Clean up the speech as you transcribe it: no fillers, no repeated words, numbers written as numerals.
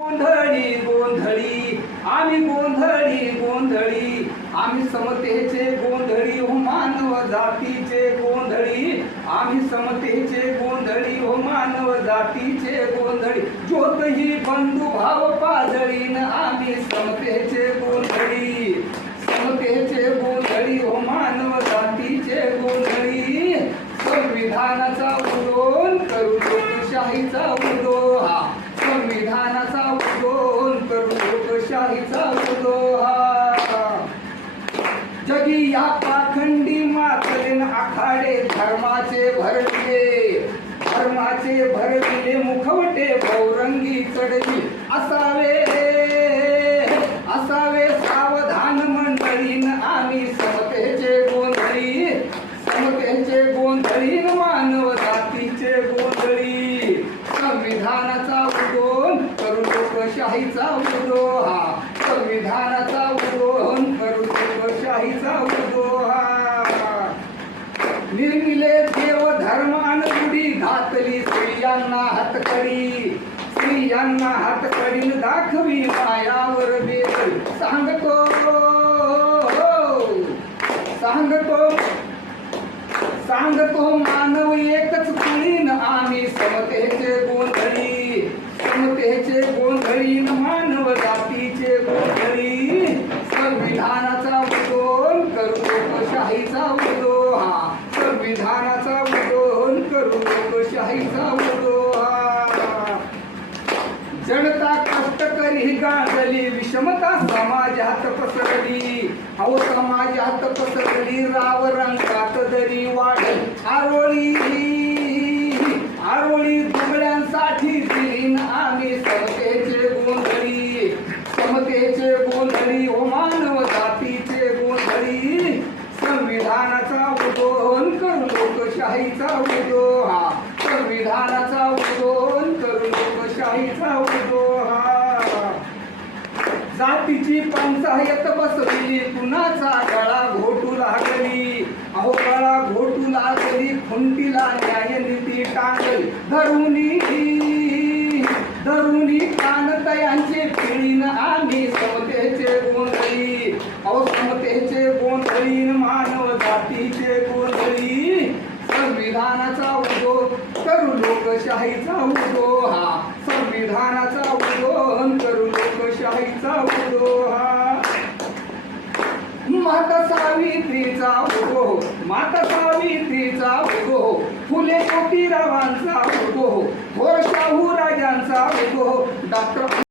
गोंधळी गोंधळी आम्ही गोंधळी गोंधळी आम्ही समतेचे गोंधळी हो मानव जातीचे गोंधळी आम्ही समतेचे गोंधळी हो मानव जातीचे गोंधळी ज्योत ही बंधू भाव पाजळीन आम्ही समतेचे गोंधळी समतेचे गोंधळी हो मानव जातीचे गोंधळी संविधानाचा उल्लोन करू लोकशाहीचा उल्लोहा संविधानाचा उल्लोन करू लोकशाहीचा उल्लोहा जगी या पाखंडी मातलेन आखाडे धर्माचे भरविले मुखवटे बहुरंगी चढली असावे सावधान मंडळीन आम्ही समतेचे गोंधळी मानव जातीचे गोंधळी संविधानाचा उल्लोन करू लोकशाहीचा उल्लोहा संविधानाचा उल्लोन करू लोकशाहीचा उल्लोहा निर्मिले देव धर्मान रूढी घातली स्त्रियांना हातकडी दाखवी मायावर बेल सांगतो मानव एकच कुळीन आम्ही समतेचे गोंधळी मानव जातीचे गोंधळी संविधानाचा उल्लोन करू लोकशाहीचा उल्लोहा संविधानाचा उल्लोन करू लोकशाहीचा उल्लोहा जनता कष्टकरी गाजली विषमता समाजात पसरली अहो समाजात पसरली राव रंगात दरी वाढली आरोळी दुबळ्यांसाठी दिलीन आम्ही समतेचे गोंधळी ओ मानव जातीचे गोंधळी संविधानाचा उल्लोन करू लोकशाहीचा उल्लोहा संविधानाचा उल्लोन करू लोकशाहीचा उल्लोहा जातीची पंचायत बसवली कुणाचा गळा घोटू लागली अहो गळा घोटू लागली खुंटीला न्यायनीती टांगली धरुणी कानतयांचे पिळीन आम्ही समतेचे गोंधळी अहो समतेचे गोंधळी मानव जातीचे गोंधळी संविधानाचा उल्लोन करू लोकशाहीचा उल्लोहा संविधानाचा उल्लोन करू लोकशाहीचा उल्लोहा माता सावित्रीचा उल्लोह फुले ज्योतिरावांचा उल्लोह थोर शाहू राजांचा उल्लोह डॉक्टर